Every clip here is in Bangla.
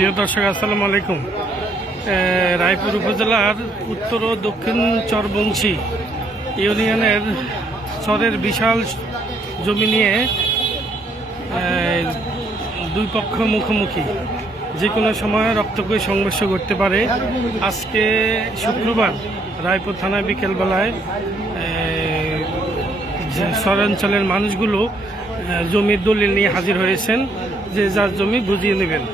প্রিয় দর্শক, আসসালামু আলাইকুম। রায়পুর উপজেলার উত্তর ও দক্ষিণ চরবংশী ইউনিয়নের চরের বিশাল জমি নিয়ে দুই পক্ষ মুখোমুখি, যে কোনো সময় রক্তক্ষয়ী সংঘর্ষ ঘটতে পারে। আজকে শুক্রবার রায়পুর থানায় বিকেলবেলায় শহরাঞ্চলের মানুষগুলো জমির দলিল নিয়ে হাজির হয়েছেন, যে যার জমি বুঝিয়ে নেবেন।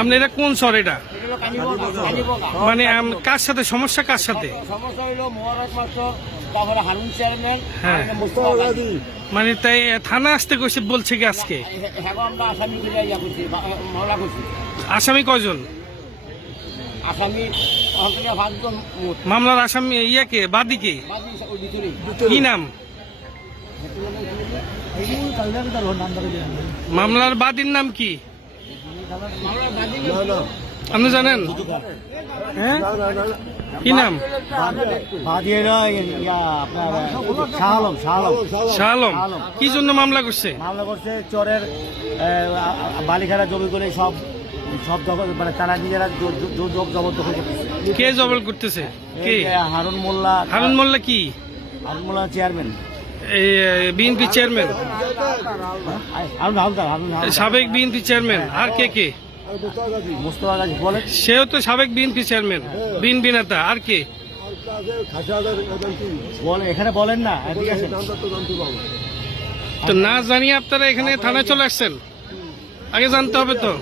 আপনি এটা কোন সর? এটা মানে কার সাথে সমস্যা? কার সাথে হ্যাঁ, মানে তাই থানা আসতে কইছে বলছে কি আজকে? আসামি কয়জন? মামলার আসামি ইয়াকে বাদীকে কি নাম? মামলার বাদীর নাম কি আপনি জানেন? হ্যাঁ, কি নাম? শাহ আলম। কি জন্য মামলা করছে? চরের বালিখারা জমি করে সব মানে তারা নিজেরা জবরদখল করতেছে। কে জবর করতেছে? কে? হারুন মোল্লা। হারুন মোল্লা কি? হারুন মোল্লা চেয়ারম্যান, বিএনপি চেয়ারম্যান, সাবেক বিএনপি চেয়ারম্যান। আর কে কে? মোস্তফা গাজী বলেন, সেও তো সাবেক বিএনপি চেয়ারম্যান, বিএনপি নেতা। আর কে বলেন? এখানে বলেন না। তো না জানিয়ে আপনারা এখানে থানায় চলে আসছেন? আগে জানতে হবে তো।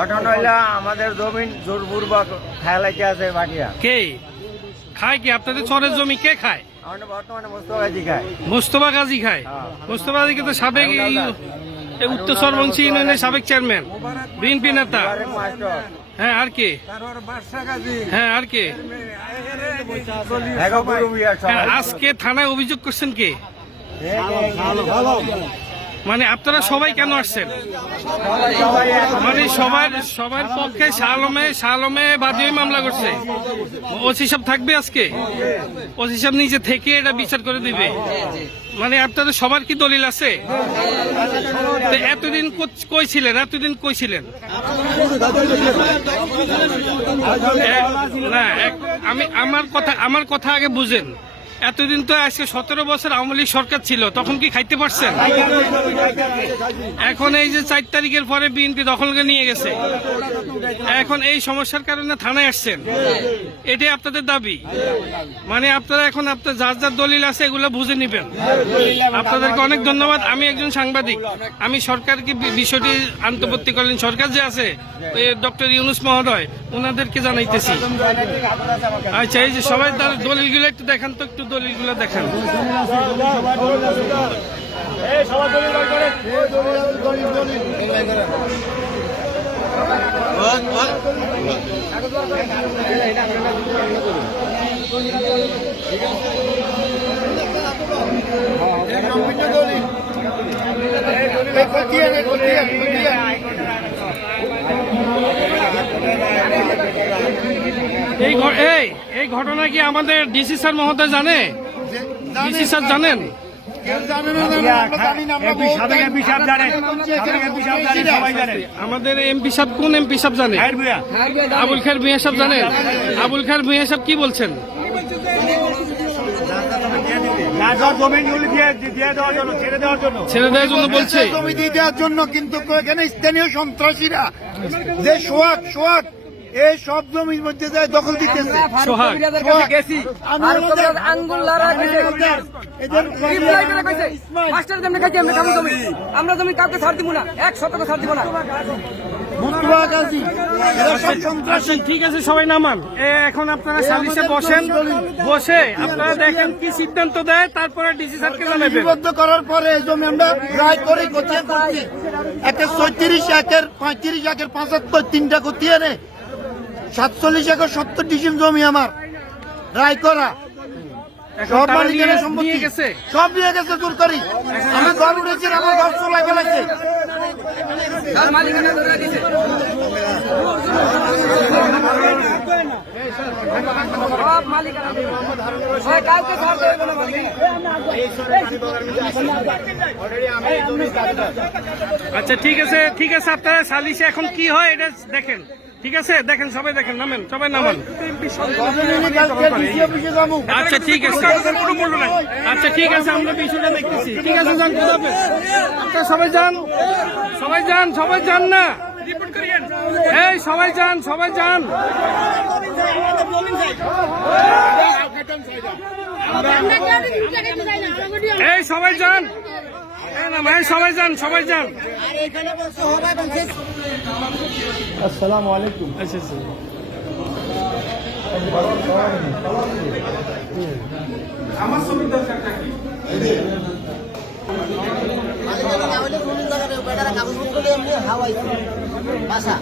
ঘটনা হইলো আমাদের জমিন জোরপূর্বক খেয়ালাইতে আছে বাকিরা। কে খায়? কি আপনাদের চরের জমি কে খায়? বর্তমানে মোস্তফা গাজী খায়। মোস্তফা গাজী খায়? মোস্তফা গাজীকে তো সাবেক উত্তর চরবংশী ইউনিয়নের সাবেক চেয়ারম্যান, বিএনপি নেতা। হ্যাঁ, আর কে? হ্যাঁ, আর কে? আজকে থানায় অভিযোগ করছেন কে? মানে আপনারা সবাই কেন আসছেন? মানে সবার পক্ষে শাহ আলমে বাদী মামলা করছে। ওসি সাহেব থাকবে আজকে? ওসি সাহেব নিজে থেকে এটা বিচার করে দিবে। মানে আপনাদের সবার কি দলিল আছে? এতদিন কই ছিলেন? না, আমার কথা আগে বুঝেন। এতদিন তো আজকে 17 বছর আওয়ামী লীগ সরকার ছিল, তখন কি খাইতে পারছেন? এখন এই যে 4 তারিখের পরে বিএনপি দখলকে নিয়ে গেছে, এখন এই সমস্যার কারণে থানায় আসছেন। এটাই আপনাদের দাবি? মানে আপনারা এখন যার যার দলিল আছে এগুলো বুঝে নিবেন। আপনাদেরকে অনেক ধন্যবাদ। আমি একজন সাংবাদিক, আমি সরকারকে বিষয়টি আন্তর্বর্তীকালীন সরকার যে আছে ডক্টর ইউনূস মহোদয়, ওনাদেরকে জানাইতেছি। আচ্ছা, এই যে সবাই তার দলিলগুলো একটু দেখান তো, একটু দলিলগুলো দেখান। এই ঘটনা কি আমাদের ডিসি স্যার মহোদয় জানে? ডিসি স্যার জানেন? আমাদের এমপি সাহেব কোন এমপি সাহেব জানে? আবুল খায়ের ভূঁইয়া সাহেব জানেন? আবুল খায়ের ভূঁইয়া সাহেব কি বলছেন? ছেড়ে দেওয়ার জন্য বলছে, জমি দিয়ে দেওয়ার জন্য। কিন্তু এখানে স্থানীয় সন্ত্রাসীরা যে সোহাগ এই সব জমির মধ্যে যায় দখল দিতেছে। আমরা জমি কাউকে ছাড় দিব না, 1 ছাড় দিব না। ঠিক আছে, সবাই নামান। এখন আপনারা সালিশে বসেন, বসে আপনারা দেখেন কি সিদ্ধান্ত দেয়, তারপরে ডিসি স্যারকে জানাবেন। করার পরে এই জমি আমরা রায় করে একের 36 একের 35 একের 75 তিনটা করতে এনে 47 একর 70 ডিসিম জমি আমার রায় করা এখন সব তারা মালিকের নিয়ে সম্পত্তি গেছে সব নিয়ে গেছে জোর করি আমি ঘর উঠেছি আমার ঘর চলাই ফেলাইছে তার মালিকানা ধরে দিছে সব মালিকানা ওই কাউকে ছাড় দেবে না আচ্ছা ঠিক আছে আপনারা সালিশে এখন কি হয় এটা দেখেন ঠিক আছে দেখেন সবাই দেখেন নামেন সবাই নামান আচ্ছা ঠিক আছে আচ্ছা ঠিক আছে আমরা বিষয়টা দেখতেছি ঠিক আছে যান খোদাফেজ। আপনারা সবাই যান না এই সবাই যান এই সবাই যান সবাই যান আসসালামু আলাইকুম আচ্ছা বাসা